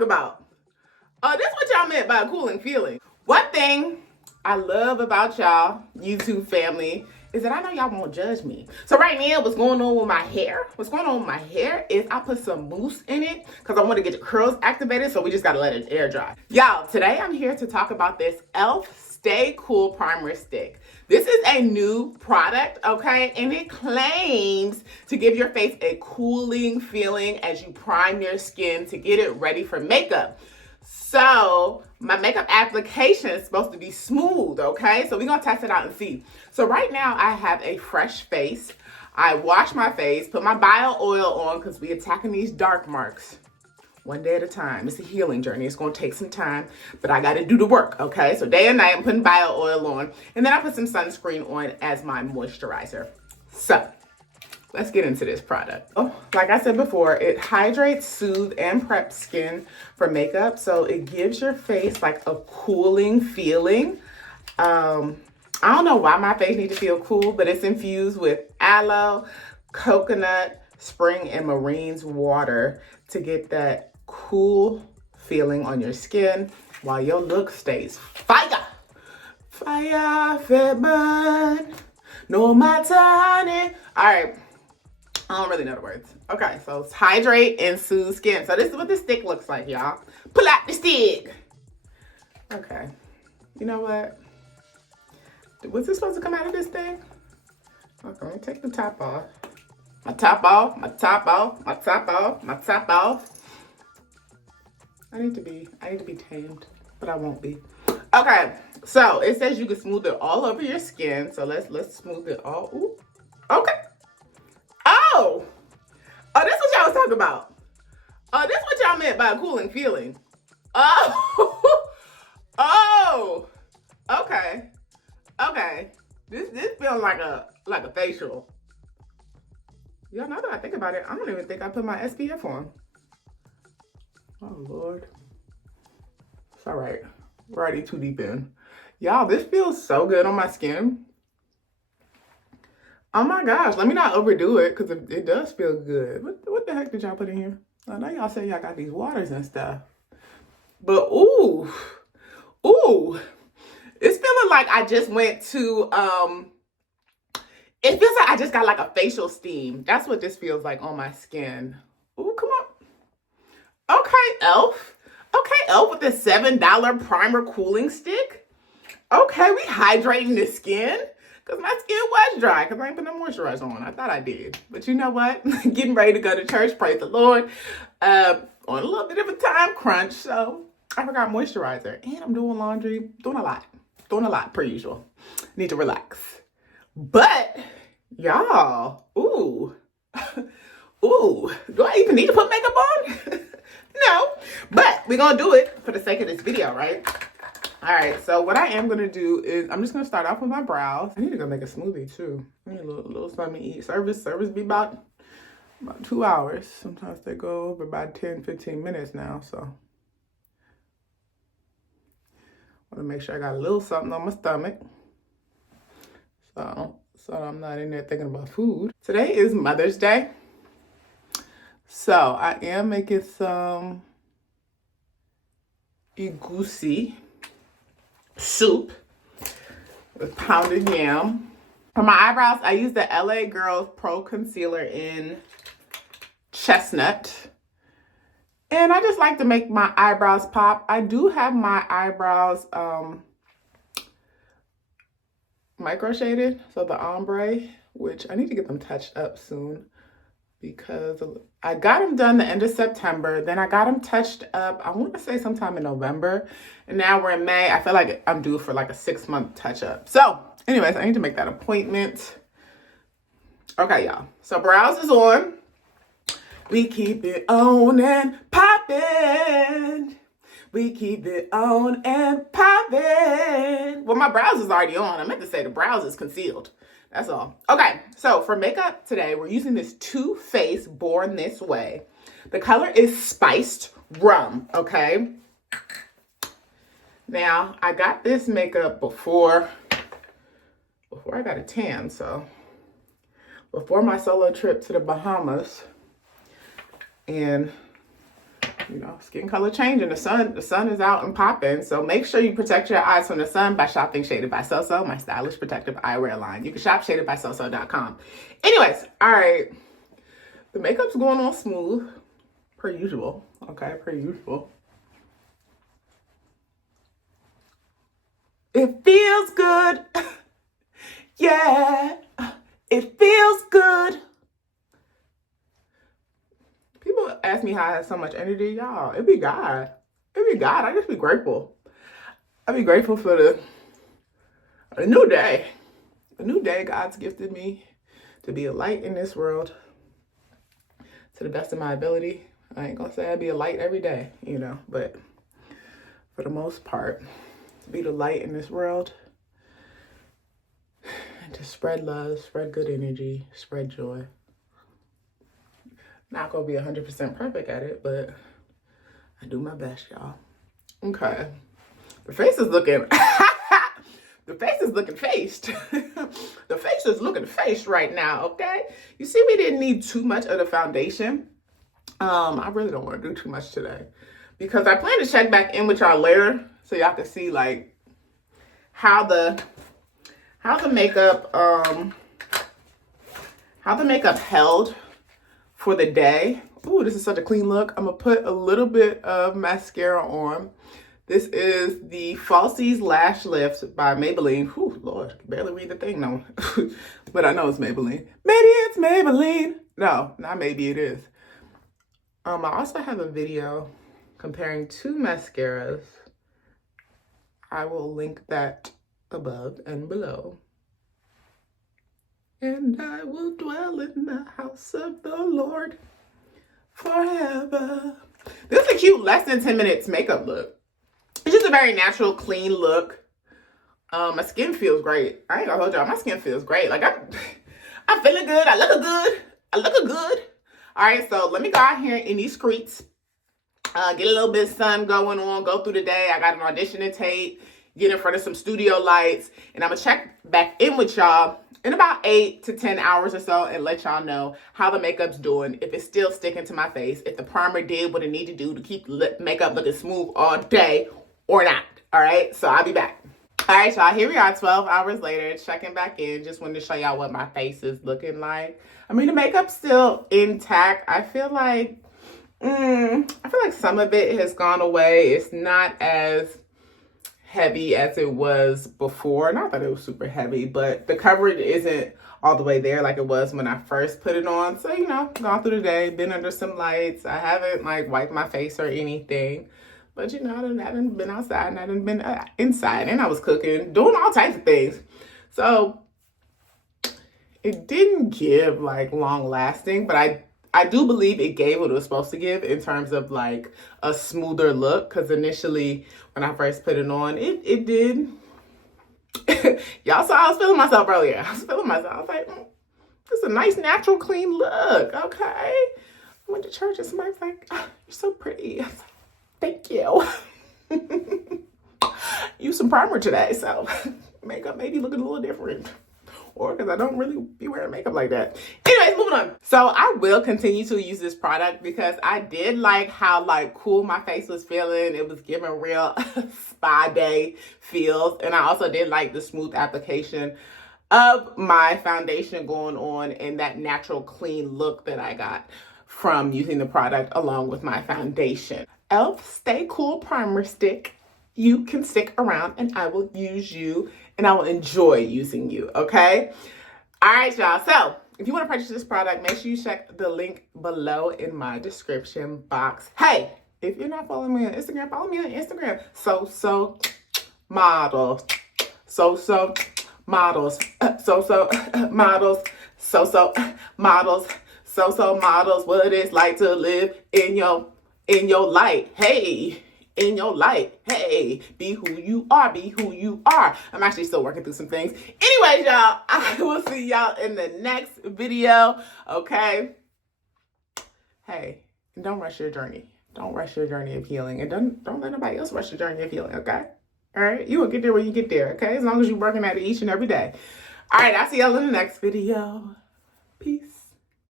talking about? Oh, this is what y'all meant by a cooling feeling. One thing I love about y'all, YouTube family, is that I know y'all won't judge me. So right now, what's going on with my hair is I put some mousse in it because I want to get the curls activated, so we just got to let it air dry. Y'all, today I'm here to talk about this e.l.f. Stay Cool Primer Stick. This is a new product, okay? And it claims to give your face a cooling feeling as you prime your skin to get it ready for makeup. So my makeup application is supposed to be smooth, okay? So we're gonna test it out and see. So right now I have a fresh face. I wash my face, put my bio oil on because we attacking these dark marks one day at a time. It's a healing journey. It's gonna take some time, but I gotta do the work, okay? So day and night I'm putting bio oil on, and then I put some sunscreen on as my moisturizer. So let's get into this product. Oh, like I said before, it hydrates, soothes, and preps skin for makeup. So it gives your face like a cooling feeling. I don't know why my face needs to feel cool, but it's infused with aloe, coconut, spring, and marine's water to get that cool feeling on your skin while your look stays fire. Fire, fat burn, no matter honey. All right. I don't really know the words. Okay, so it's hydrate and soothe skin. So this is what the stick looks like, y'all. Pull out the stick. Okay. You know what? Was this supposed to come out of this thing? Okay, let me take the top off. My top off, my top off, my top off, my top off. I need to be tamed, but I won't be. Okay, so it says you can smooth it all over your skin. So let's smooth it all. Ooh. Okay. Oh, this is what y'all was talking about. Oh, this is what y'all meant by a cooling feeling. Oh, okay. This feels like a facial. Y'all, now that I think about it, I don't even think I put my SPF on. Oh Lord, it's all right. We're already too deep in. Y'all, this feels so good on my skin. Oh my gosh, let me not overdo it because it does feel good. What the heck did y'all put in here? I know y'all say y'all got these waters and stuff. But ooh, it's feeling like I just went to, it feels like I just got like a facial steam. That's what this feels like on my skin. Ooh, come on. Okay, e.l.f. Okay, e.l.f. with the $7 primer cooling stick. Okay, we hydrating the skin. Because my skin was dry because I ain't put no moisturizer on. I thought I did. But you know what? Getting ready to go to church, praise the Lord. On a little bit of a time crunch. So I forgot moisturizer. And I'm doing laundry. Doing a lot per usual. Need to relax. But y'all, ooh. Ooh. Do I even need to put makeup on? No. But we're going to do it for the sake of this video, right? All right, so what I am going to do is I'm just going to start off with my brows. I need to go make a smoothie, too. I need a little something to eat. Service be about 2 hours. Sometimes they go over about 10, 15 minutes now, so. I want to make sure I got a little something on my stomach. So I'm not in there thinking about food. Today is Mother's Day. So I am making some egusi soup with pounded yam. For my eyebrows, I use the LA Girls Pro Concealer in Chestnut. And I just like to make my eyebrows pop. I do have my eyebrows micro shaded, so the ombre, which I need to get them touched up soon because I got them done the end of September. Then I got them touched up, I want to say sometime in November. And now we're in May. I feel like I'm due for like a 6-month touch up. So anyways, I need to make that appointment. Okay, y'all. So brows is on. We keep it on and poppin'. We keep it on and poppin'. Well, my brows is already on. I meant to say the brows is concealed. That's all. Okay, so for makeup today, we're using this Too Faced Born This Way. The color is Spiced Rum, okay? Now, I got this makeup before I got a tan, so before my solo trip to the Bahamas. And you know, skin color changing. The sun is out and popping. So make sure you protect your eyes from the sun by shopping Shaded by So-So, my stylish protective eyewear line. You can shop shadedbysoso.com. Anyways, all right. The makeup's going on smooth, per usual. Okay, per usual. It feels good. Yeah, it feels good. People ask me how I have so much energy, y'all. It be God. It be God. I just be grateful. I be grateful for a new day. A new day God's gifted me to be a light in this world to the best of my ability. I ain't gonna say I'd be a light every day, you know, but for the most part, to be the light in this world and to spread love, spread good energy, spread joy. Not gonna be 100% perfect at it, but I do my best, y'all. Okay. The face is looking, the face is looking faced. The face is looking faced right now, okay? You see, we didn't need too much of the foundation. I really don't want to do too much today because I plan to check back in with y'all later so y'all can see like how the makeup held for the day. Ooh, this is such a clean look. I'm gonna put a little bit of mascara on. This is the Falsies Lash Lift by Maybelline. Whew, Lord, I can barely read the thing now. But I know it's Maybelline. Maybe it's Maybelline. No, not maybe it is. I also have a video comparing two mascaras. I will link that above and below. And I will dwell in the house of the Lord forever. This is a cute less than 10 minutes makeup look. It's just a very natural, clean look. My skin feels great. I ain't gonna hold y'all. My skin feels great. Like I'm feeling good. I look good. All right, so let me go out here in these streets, get a little bit of sun going on, go through the day. I got an audition to take, get in front of some studio lights, and I'm gonna check back in with y'all in about 8 to 10 hours or so and let y'all know how the makeup's doing, if it's still sticking to my face, if the primer did what it needed to do to keep makeup looking smooth all day or not. All right, so I'll be back. All right, y'all, here we are 12 hours later, checking back in. Just wanted to show y'all what my face is looking like. I mean, the makeup's still intact. I feel like some of it has gone away. It's not as heavy as it was before. Not that it was super heavy, but the coverage isn't all the way there like it was when I first put it on. So, you know, gone through the day, been under some lights. I haven't like wiped my face or anything. But, you know, I done been outside and I done been inside and I was cooking, doing all types of things. So it didn't give like long lasting, but I do believe it gave what it was supposed to give in terms of like a smoother look. Because initially when I first put it on, it did. Y'all saw I was feeling myself earlier. I was feeling myself. I was like, this is a nice, natural, clean look. Okay. I went to church and somebody was like, oh, you're so pretty. I was like, thank you. Use some primer today, so makeup may be looking a little different. Or because I don't really be wearing makeup like that. Anyways, moving on. So I will continue to use this product because I did like how like cool my face was feeling. It was giving real spa day feels. And I also did like the smooth application of my foundation going on and that natural clean look that I got from using the product along with my foundation. e.l.f. Stay Cool Primer Stick. You can stick around and I will use you and I will enjoy using you, okay? All right, y'all. So if you want to purchase this product, make sure you check the link below in my description box. Hey, if you're not following me on Instagram, follow me on Instagram. So models. So models. Models. Models. What it's like to live in your light. Hey. In your light. Hey, be who you are. Be who you are. I'm actually still working through some things. Anyways, y'all, I will see y'all in the next video. Okay. Hey, don't rush your journey. Don't rush your journey of healing. And don't let nobody else rush your journey of healing, okay? All right? You will get there when you get there, okay? As long as you're working at it each and every day. All right, I'll see y'all in the next video. Peace.